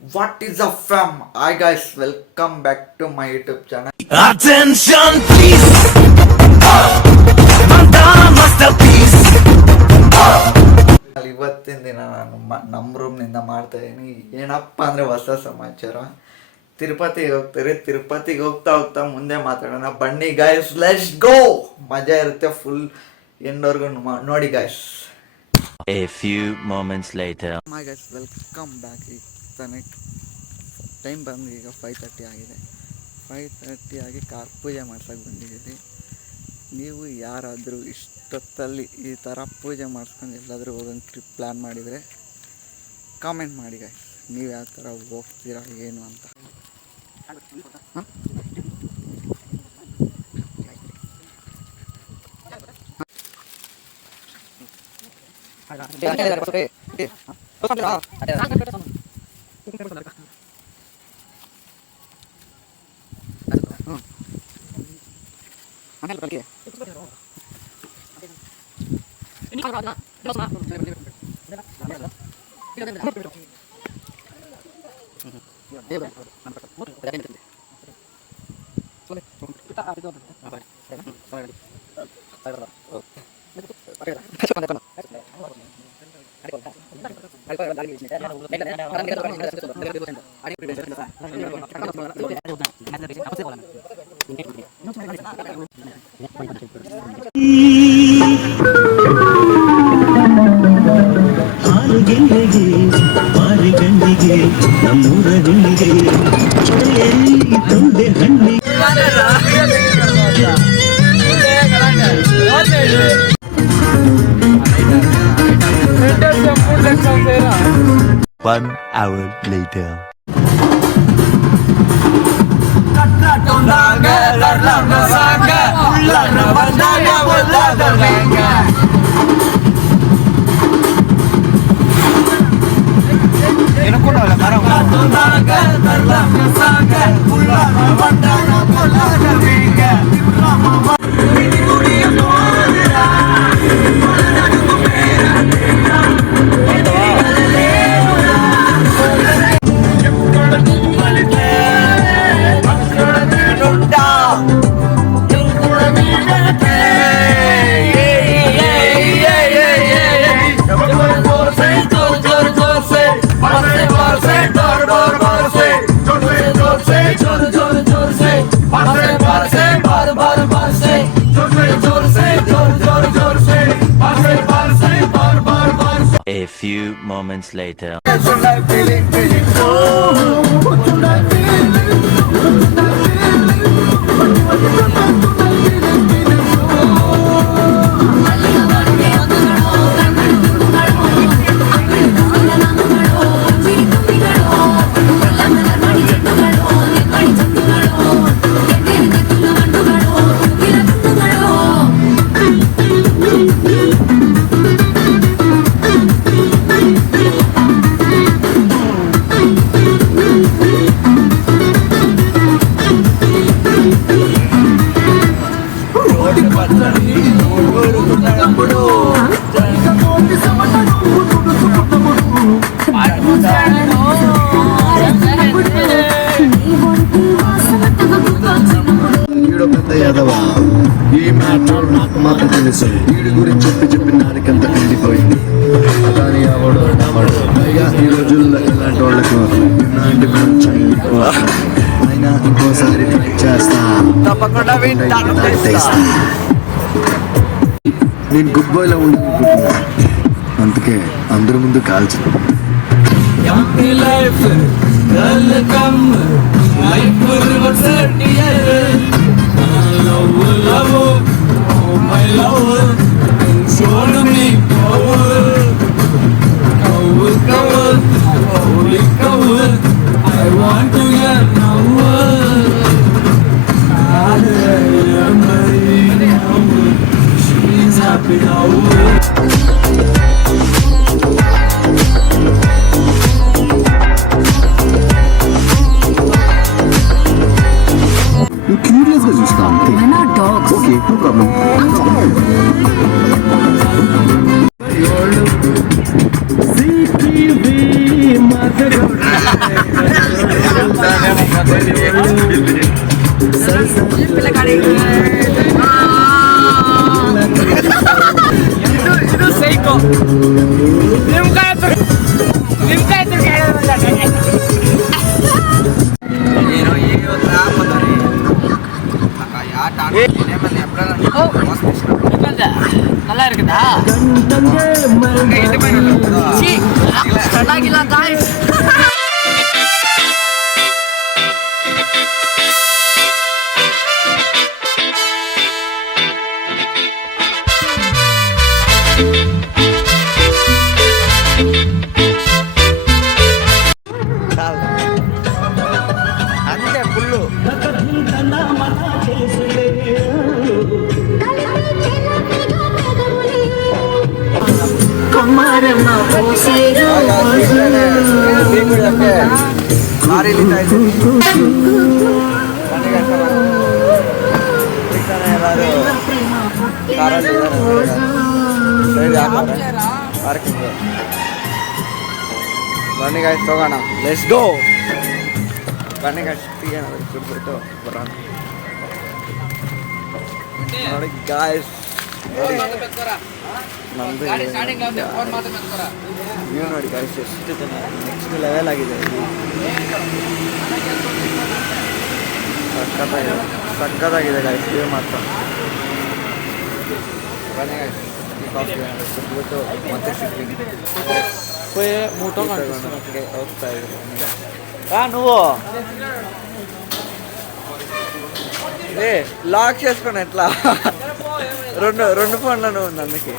What is up, fam? Hi guys, welcome back to my YouTube channel. Attention please, masterpiece. ಇವತ್ತಿನ ದಿನ ನಾನು ನಮ್ಮ ರೂಮ್ನಿಂದ ಮಾಡ್ತಾ ಇದ್ದೀನಿ. ಏನಪ್ಪ ಅಂದರೆ ಹೊಸ ಸಮಾಚಾರ. ತಿರುಪತಿಗೆ ಹೋಗ್ತಾ ಹೋಗ್ತಾ ಮುಂದೆ ಮಾತಾಡೋಣ. ಬನ್ನಿ ಗಾಯ್ಸ್, ಲೆಟ್ಸ್ ಗೋ. ಮಜಾ ಇರುತ್ತೆ ಫುಲ್ ಎಂಡ್ವರೆಗೂ ನೋಡಿ guys. A few moments later. My guys, welcome back. ಈಗ ತಾನೇ ಟೈಮ್ ಬಂದು ಈಗ 5:30 ಆಗಿದೆ. 5:30 ಆಗಿ ಕಾರ್ ಪೂಜೆ ಮಾಡ್ಸೋಕೆ ಬಂದಿದ್ದೀವಿ. ನೀವು ಯಾರಾದರೂ ಇಷ್ಟೊತ್ತಲ್ಲಿ ಈ ಥರ ಪೂಜೆ ಮಾಡಿಸ್ಕೊಂಡು ಎಲ್ಲಾದರೂ ಹೋಗೋಂಗೆ ಟ್ರಿಪ್ ಪ್ಲ್ಯಾನ್ ಮಾಡಿದರೆ ಕಾಮೆಂಟ್ ಮಾಡಿ ಗಾಯ್ಸ್. ನೀವು ಯಾವ ಥರ ಹೋಗ್ತೀರಾ ಏನು ಅಂತ. ಆರುಗೆಲ್ಲೆಗೆ ಮಾರಿಗಣ್ಣಿಗೆ ನಮ್ಮೂರ ಗುಂಡಿಗೆ ತೊಂಡೆ ಹಣ್ಣಿ 1 hour later. A few moments later. ఈ మ్యాటర్ నాకు మాత్రం తెలుసు. వీడి గురించి చెప్పి నాడికంత కిందిపోయింది. కానీ అవడు పైగా ఈ రోజుల్లో ఇలాంటి వాళ్ళకు ఇలాంటి కొంచెం అయినా ఇంకోసారి ట్రై చేస్తా. నేను గుడ్ బాయ్లో ఉండాలనుకుంటున్నా, అందుకే అందరి ముందు కాల్చు. ಇದು ಸೈಕೋ ನಿಮ್ಕಾಯ ಏನೋ ಇವತ್ತು రాపోతని యాట ఏమని ఎప్పుడైనా நல்லா இருக்குதா ಚೆನ್ನಾಗಿಲ್ಲ ಗಾಯ್ಸ್ అంతే ఫుల్లు ಬನ್ನಿ ಗಾಯ್ಸ್ ಹೋಗೋಣ ಲೆಟ್ಸ್ ಗೋ ಬನ್ನಿ ಗಾಯ್ಸ್ ಏನಾದ್ರು ಕುಡ್ಬಿಟ್ಟು ಬರೋಣ ನೋಡಿ ಗಾಯ್ಸ್ ನಮ್ದು ನೀವು ನೋಡಿ ಗಾಯ್ಸ್ ಎಷ್ಟು ಜನ ನೆಕ್ಸ್ಟ್ ಲೆವೆಲ್ ಆಗಿದೆ ಸಕ್ಕತ್ತಾಗಿದೆ ಗಾಯ್ಸ್ ವ್ಯೂ ಮಾತ್ರ ಬನ್ನಿ ಗಾಯ್ಸ್ ಈ ಕಾಫಿ ಕುಡ್ಬಿಟ್ಟು ಮತ್ತೆ ಸಿಗ್ತೀನಿ ಹೋಗ್ತಾ ಇದ್ದೀನಿ నువ్వు ఏ లాక్ చేసుకుని ఎట్లా రెండు ఫోన్లను ఉంది అందుకే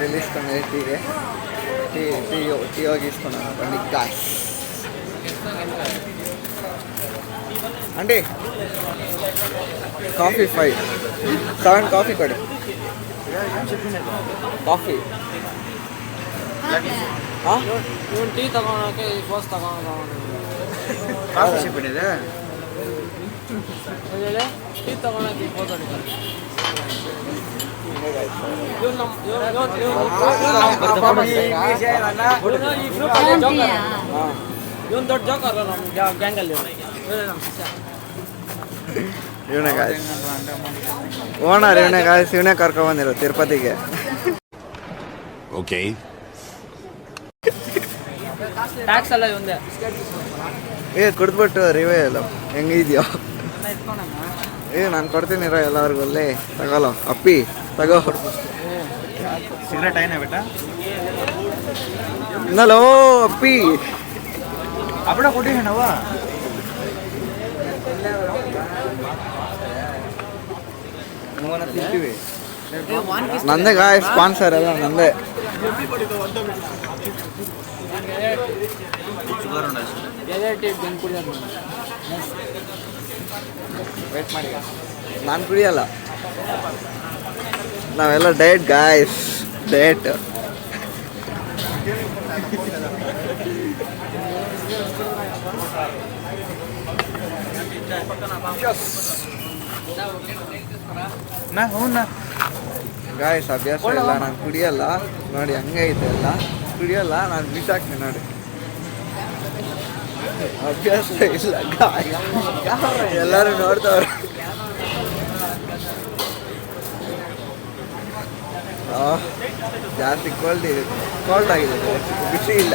తెలుసుకుని టీవీ టీ తీసుకున్నాను బండి గాయ్ అంటే కాఫీ 7 కాఫీ కొಡಿ ಕಾಫಿ ಇವನು ಟೀ ತಗೊಳಕ್ಕೆ ಫೋಸ್ ತಗೊಂಡು ಕಾಫಿ ಸಿಕ್ಬಿಟ್ಟಿದೆ ಟೀ ತಗೊಳಕ್ಕೆ ಫೋಸ್ ಹೊಡಿತಾರೆ ಇವನು ದೊಡ್ಡ ಜೋಕರ್ ನಮ್ಮ ಗ್ಯಾಂಗಲ್ಲಿ ಇವನೇ ಗಾಯ್ಸ್ ಓನರ್ ಇವನೇ ಗಾಯ್ಸ್ ಇವನೇ ಕರ್ಕೊಂಡ್ಬಂದಿರೋ ತಿರುಪತಿಗೆ Okay. ಟ್ಯಾಕ್ಸ್ ಎಲ್ಲ ಇವಂದೆ ಕುಡ್ದ್ಬಿಟ್ಟು ರಿವೇ ಅಲ್ಲ ಹೆಂಗಿದ್ಯೋ ನಾನು ಕೊಡ್ತೀನಿ ಇರೋ ಎಲ್ಲರಿಗೂ ಅಲ್ಲೇ ತಗೊಳ್ಳೋ ಅಪ್ಪಿ ತಗೋ ಸಿಗರೇಟ್ ಏನೇ ಬೇಟ ಇನ್ನಲ್ಲೋ ಅಪ್ಪಿ ಅಪ್ಪಡ ಕೊಟ್ಟಿದ್ದೀನವ ತಿಂತೀವಿ ನಂದೇ ಗಾಯ ಸ್ಪಾನ್ಸರ್ ಎಲ್ಲ ನಂದೇ ವೇಟ್ ಮಾಡಿ ನಾನು ಕುಡಿಯಲ್ಲ ನಾವೆಲ್ಲ ಡಯಟ್ ಗಾಯ್ಸ್ ಡಯಟ್ ಗಾಯ್ಸ್ ಅಭ್ಯಾಸ ಇಲ್ಲ ನಾನು ಕುಡಿಯಲ್ಲ ನೋಡಿ ಹಂಗೈತೆ ಎಲ್ಲ ಕುಡಿಯಲ್ಲ ನಾನು ಬಿಸಾಕ್ತೀನಿ ನೋಡಿ ಅಭ್ಯಾಸ ಇಲ್ಲ ಗಾಯ ಎಲ್ಲರೂ ನೋಡ್ತವ್ರೆ ಜಾಸ್ತಿ ಕೋಲ್ಡ್ ಆಗಿದೆ ಬಿಸಿ ಇಲ್ಲ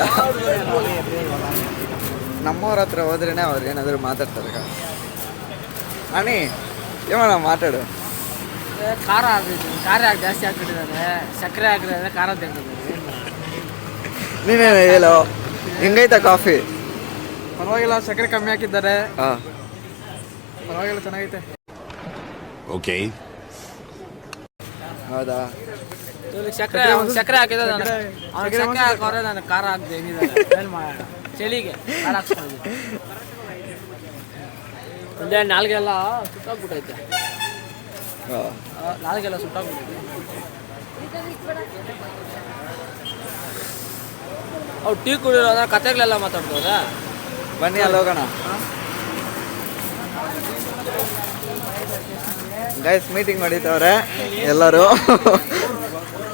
ನಮ್ಮವ್ರ ಹತ್ರ ಹೋದ್ರೇ ಅವ್ರು ಏನಾದರೂ ಮಾತಾಡ್ತಾರೆ ಅಣಿ ಏನ ಮಾತಾಡು ಖಾರ ಖಾರ ಜಾಸ್ತಿ ಹಾಕ್ಬಿಟ್ಟಿದ್ದಾರೆ ಸಕ್ಕರೆ ಹಾಕಿದ್ರೆ ಖಾರ ತೆಗ್ದಿದ್ದಾರೆ ನೀನೇನು ಹೇಳೋ ಹಿಂಗೈತ ಕಾಫಿ ಪರವಾಗಿಲ್ಲ ಸಕ್ಕರೆ ಕಮ್ಮಿ ಹಾಕಿದ್ದಾರೆ ಹಾಂ ಪರವಾಗಿಲ್ಲ ಚೆನ್ನಾಗೈತೆ Okay. ಹೌದಾ ಇವ್ನಿಗೆ ಸಕ್ಕರೆ ಹಾಕಿದ್ರೆ ಅವ್ನಿಗೆ ಸಕ್ಕರೆ ಹಾಕೋರೆ ನಾನು ಖಾರ ಹಾಕ್ದೆ ಏನಿದ್ದಾರೆ ಏನು ಮಾಡೋಣ ಚಳಿಗೆ ಖಾರ ಹಾಕ್ಸ್ಕೊಂಡಿದ್ದೆ ಒಂದೇ ನಾಲ್ಗೆಲ್ಲ ಸುಟ್ಟಾಗ್ಬಿಟ್ಟೈತೆ ನಾಲ್ಗೆಲ್ಲ ಸುಟ್ಟಾಗ್ಬಿಟ್ಟೈತೆ ಅವ್ರು ಟೀ ಕುಡಿಯೋದ ಕತೆಗಳೆಲ್ಲ ಮಾತಾಡ್ಬೋದಾ ಬನ್ನಿ ಅಲ್ಲಿ ಹೋಗೋಣ ಗೈಸ್ ಮೀಟಿಂಗ್ ಮಾಡಿದ್ದವ್ರೆ ಎಲ್ಲರೂ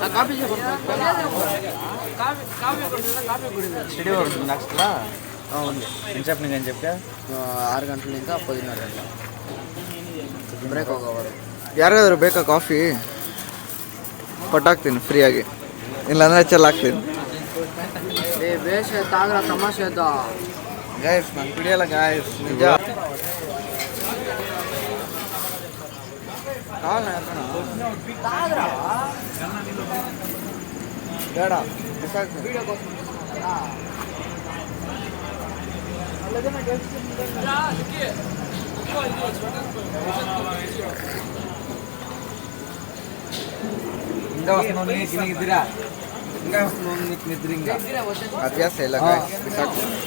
ಅಕ್ಕ ಕಾಫಿ ಕಾಫಿ ಕುಡಿದ స్టడీ వరకు నెక్స్ట్ లా ఎంత చెప్పిన నేను చెప్తే 6 ಗಂಟೆಲಿಂದ 11:30 ಗಂಟೆ ಬ್ರೇಕ್ ಹೋಗೋವರು. ಯಾರಿಗಾದ್ರು ಬೇಕಾ ಕಾಫಿ? ಕೊಟ್ಟಾಕ್ತೀನಿ ಫ್ರೀಯಾಗಿ, ಇಲ್ಲಾಂದರೆ ಚೆಲ್ಲಾಕ್ತೀನಿ. ಬೇಷ ತಾಗ್ರ ತಮಾಷೆ ಅದ ಗಾಯಸ್, ನಾನು ಕುಡಿಯಲ್ಲ ಗಾಯಸ್, ನಿಜ. ಬೇಡ ಬಿಸಾಕ್ತೀನಿ. ఇంకా వస్తున్నావు నీకు నిద్రా, ఇంకా వస్తున్నావు నీకు నిద్ర, ఇంకా ಅಭ್ಯಾಸ ಇಲ್ಲ ಗಾಯಸ್, ಬಿಸಾಕ್ತೀನಿ.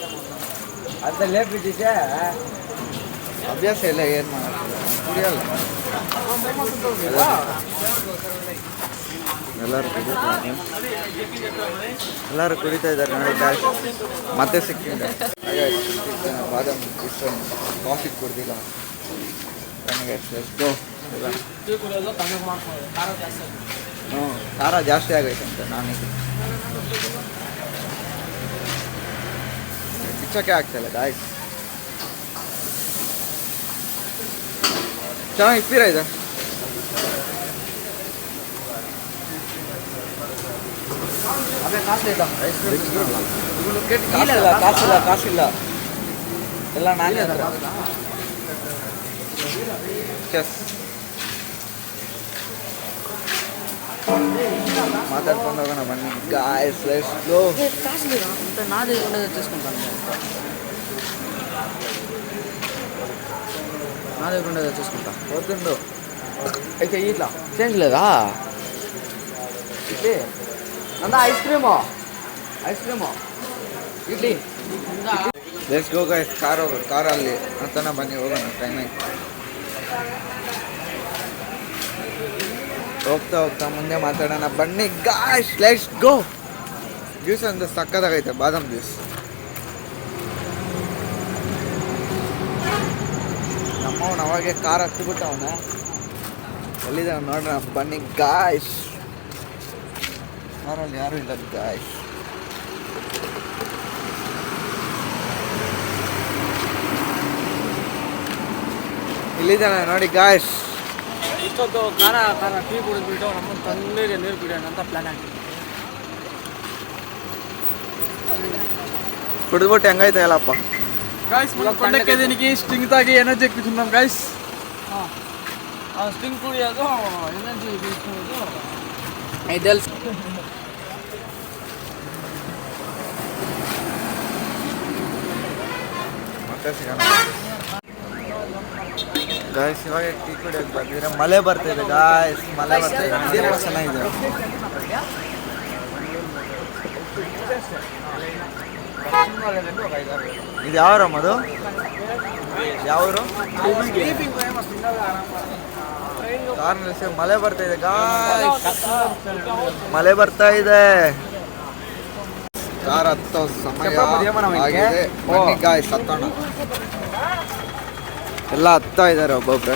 ಅಂತ ಲೇಪಿದ್ದೆ. ಅಭ್ಯಾಸ ಇಲ್ಲ, ಏನು ಮಾಡೋದು, ಕುಡಿಯಲ್ಲ. ಎಲ್ಲರೂ ಕುಡಿತಾ ಇದ್ದಾರೆ ನೋಡಿ ಗಾಯಸ್. ಮತ್ತೆ ಸಿಕ್ಕಿದೆ ಬಾದಾಮ್ ಇಷ್ಟು ಕಾಫಿ ಕುಡ್ದಿಲ್ಲ ನನಗೆ. ಹ್ಞೂ, ಖಾರ ಜಾಸ್ತಿ ಆಗೈತೆ ಅಂತ ನಾನೀಗ ಇಚ್ಚಕ್ಕೆ ಆಗ್ತಾಯಿಲ್ಲ ಗಾಯ್ಸ್. ಚೆನ್ನಾಗಿ ಇಪ್ಪೀರ ಇದೆ. ಕಾಸಿಲ್ಲ ಎಲ್ಲ ನಾನೇ ಹತ್ರ. ಚೆಸ್ మాట్లాడుకుంటూ ಹೋಗೋಣ ಬನ್ನಿ ಗಾಯ್ಸ್, ಲೆಟ್ಸ್ ಗೋ. నాది ఉండదు తెచ్చుకుంటాను, నా దగ్గర ఉండేది తెచ్చుకుంటా. పోతుండు అయితే ఇట్లా చేంజ్ లేదా? ఇడ్లీ అందా, ice cream idli. Let's go guys. ಕಾರಲ್ಲಿ ಅಂತನ ಬನ್ನಿ ಹೋಗೋಣ, ಟೈಮ್ ಆಯ್ತು. ಹೋಗ್ತಾ ಮುಂದೆ ಮಾತಾಡೋಣ ಬನ್ನಿ ಗಾಯ್ಸ್, ಲೆಟ್ಸ್ ಗೋ. ಜ್ಯೂಸ್ ಅಂದ್ರೆ ಸಕ್ಕತ್ತಾಗೈತೆ, ಬಾದಾಮ್ ಜ್ಯೂಸ್. ನಮ್ಮವನು ಅವಾಗೆ ಕಾರ್ ಹತ್ತಿಬಿಟ್ಟವನ, ಎಲ್ಲಿದ್ದಾನೆ ನೋಡೋಣ ಬನ್ನಿ ಗಾಯ್ಸ್. ಕಾರಲ್ಲಿ ಯಾರೂ ಇಲ್ಲ ಗಾಯ್ಸ್. ಇಲ್ಲಿದ್ದಾನೆ ನೋಡಿ ಗಾಯ್ಸ್. ಇಷ್ಟೊತ್ತು ಖಾರ ಟೀ ಕುಡಿದ್ಬಿಟ್ಟು ನಮ್ಮನ್ನು ತಣ್ಣಗೆ ನೀರು ಕುಡಿಯೋಣ ಅಂತ ಪ್ಲಾನ್ ಆಗಿದೆ. కుడిబొట్టు ఎంగైతే ఎలాప గైస్ మనం కొండెక్కే దీనికి స్టింగ్ తాగి ఎనర్జీ ఎక్కుతున్నాం గైస్. స్టింగ్ కుడిಯೋದು ಎನರ್ಜಿ తీసుకునేದು ఇది తెలుసు. ಮತ್ತೆ ಸಿಗೋಣ ಗಾಯ್ಸ್. ಇವಾಗ ಟೀ ಕುಡಿಯೋಕೆ ಬಂದಿದ್ರೆ ಮಳೆ ಬರ್ತಾಯಿದೆ ಗಾಯ್ಸ್, ಮಳೆ ಬರ್ತಾಯಿದೆ. ನೀರು ಚೆನ್ನಾಗಿದೆ. ಇದು ಯಾವ ಅದು ಯಾವರು ಕಾರ್ನಲ್ಸ್. ಮಳೆ ಬರ್ತಾ ಇದೆ ಗಾಯ್ಸ್, ಮಳೆ ಬರ್ತಾ ಇದೆ. ಕಾರ್ ಹತ್ತೋ ಸಮಯ ಆಗಿದೆ ಬನ್ನಿ ಗಾಯ್ಸ್, ಹತ್ತೋಣ. ಎಲ್ಲ ಹತ್ತಾ ಇದ್ದಾರೆ ಒಬ್ಬೊಬ್ರೆ.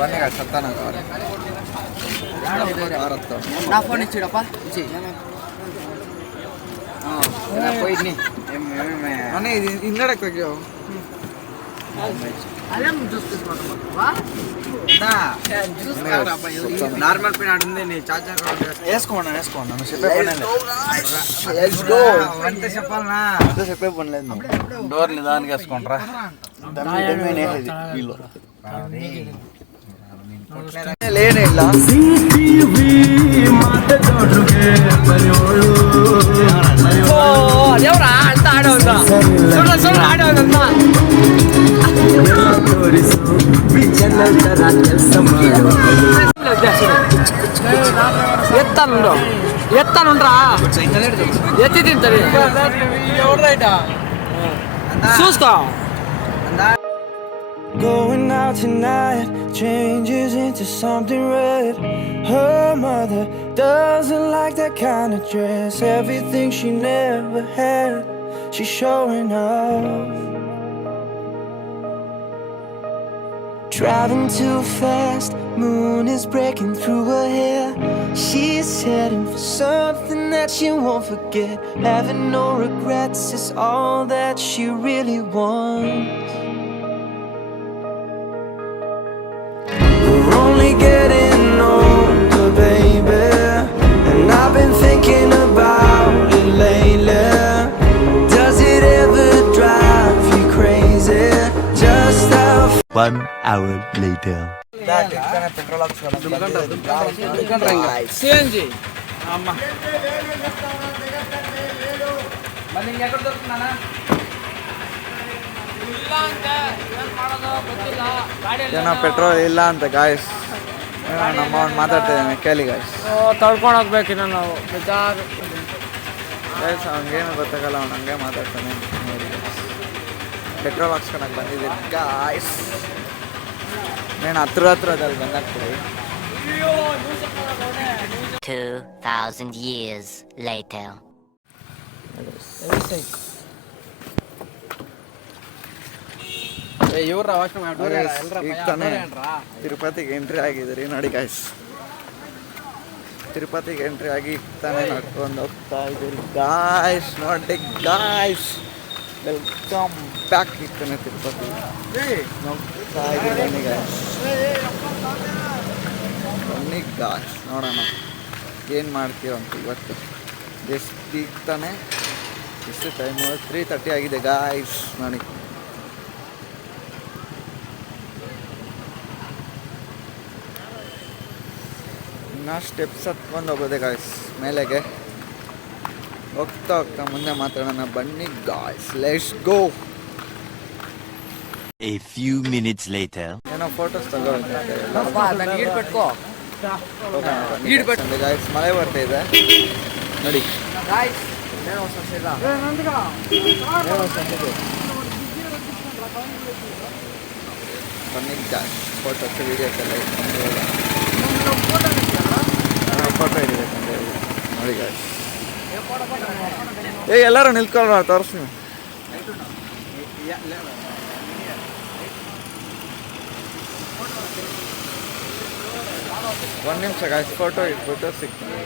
ಬನ್ನಿ ಗಾಯ್ಸ್, ಹತ್ತೋಣ. ಕಾರ್ ಹತ್ತೋ. నా ఫోన్ ఇచ్చిడప్ప ఇచ్చి పోయి ಮನೆ ಹಿಂಗಡಕ್ಕೆ ತೆಗಿಯೋ. అదేం జ్యూస్ తీసుకుంటావా? నార్మల్ పిన్ ఆడుంది నీ చార్జర్ వేసుకోమన్నా నువ్వు చెప్పే పని అంతే చెప్పాలనా? అంతే చెప్పే పని లేదు. డోర్ నిదానికి వేసుకుంటారా? లేನೇ ಇಲ್ಲ. ದೇವ್ರಾ ಅಂತ ಆಡೋದ ಸುಳ್ಳು ಆಡೋದಂತ ఎత్తానుండ్రా ఎత్తి తింటారు చూసుకో. Going out tonight changes into something red. Her mother doesn't like that kind of dress. Everything she never had, she's showing off. driving too fast. Moon is breaking through her hair. She's heading for something that she won't forget. Having no regrets is all that she really wants. We're only getting older, baby, and I've been thinking about it lately. Does it ever drive you crazy? Just how 1 hour later. Petrol C N G ಅಮ್ಮ ಬನ್ನಿ ಹಿಂಗೆ ಯಾಕಡೆ ನಾನು ಇಲ್ಲ ಅಂತ ಏನು ಮಾಡೋದು ಗೊತ್ತಿಲ್ಲ ಗಾಡಿಯಲ್ಲಿ ಏನೋ ಪೆಟ್ರೋಲ್ ಇಲ್ಲ ಅಂತ ಗಾಯ್ಸ್. ನಮ್ಮ ಅವ್ನು ಮಾತಾಡ್ತಾ ಇದ್ದಾನೆ, ಕೇಳಿ ಗಾಯ್ಸ್. ತಳ್ಕೊಂಡು ಹೋಗ್ಬೇಕಿನ್ನು ನಾವು ಬೇಜಾರು. ಗಾಯ್ಸ್ ಅವ್ನಿಗೇನು ಗೊತ್ತಾಗಲ್ಲ, ಅವ್ನು ಹಂಗೆ ಮಾತಾಡ್ತಾನೆ. ನೋಡಿ ಪೆಟ್ರೋಲ್ ಹಾಕ್ಸ್ಕೊಳಕ್ಕೆ ಬಂದಿದ್ದೀನಿ ಗಾಯ್ಸ್. నేను ಹತ್ರದಲ್ಲಿ ಬಂದಾಗ್ತೀವಿ. 2,000 years later. ಈಗ ತಾನೇ ತಿರುಪತಿಗೆ ಎಂಟ್ರಿ ಆಗಿದ್ದೀರಿ ನೋಡಿ ಗಾಯ್ಸ್. ತಿರುಪತಿಗೆ ಎಂಟ್ರಿ ಆಗಿ ತಾನೇ ನಡ್ಕೊಂಡು ಹೋಗ್ತಾ ಇದ್ದೀರಿ ಗಾಯ್ಸ್. ನೋಡಿ ಗಾಯ್ಸ್, ವೆಲ್ಕಮ್ ಬ್ಯಾಕ್. ಈಗ ತಾನೇ ತಿರುಪತಿ ಹೋಗ್ತಾ ಇದ್ದೀರಿ. ಬನ್ನಿ ಗಾಯ್ಸ್, ಬನ್ನಿ ಗಾಯ್ಸ್, ನೋಡೋಣ ಏನು ಮಾಡ್ತೀವ ಅಂತ ಇವತ್ತು. ಎಷ್ಟು ಈಗ ತಾನೇ ಎಷ್ಟು ಟೈಮು 3:30 ಆಗಿದೆ ಗಾಯ್ಸ್. ನೋಡಿ ಇನ್ನು ಸ್ಟೆಪ್ಸ್ ಹತ್ಕೊಂಡು ಹೋಗೋದೆ ಗಾಯ್ಸ್ ಮೇಲೆಗೆ. ಹೋಗ್ತಾ ಹೋಗ್ತಾ ಮುಂದೆ ಮಾತಾಡೋಣ ಬನ್ನಿ guys. Let's go. A few minutes later. ಏನೋ ಫೋಟೋಸ್ ತಗೋಬೇಕು ಗಾಯ್ಸ್. ಮಳೆ ಬರ್ತಾ ಇದೆ ನೋಡಿ. ಬನ್ನಿ ಗಾಯ್ಸ್, ಫೋಟೋಸ್ ವೀಡಿಯೋಸ್ ಎಲ್ಲ ಇಟ್ಕೊಂಡು ಫೋಟೋ ಹಿಡಿಬೇಕಂತ ಹೇಳಿ ನೋಡಿ ಗಾಯ್ಸ್. ಎಲ್ಲರೂ ನಿಲ್ಕೊಳ್ಳೋಣ, ತೋರಿಸ್ತೀನಿ. ಒಂದು ನಿಮಿಷ ಗಾಯ್ಸ್, ಫೋಟೋ ಇಟ್ಬಿಟ್ಟು ಸಿಗ್ತೀನಿ.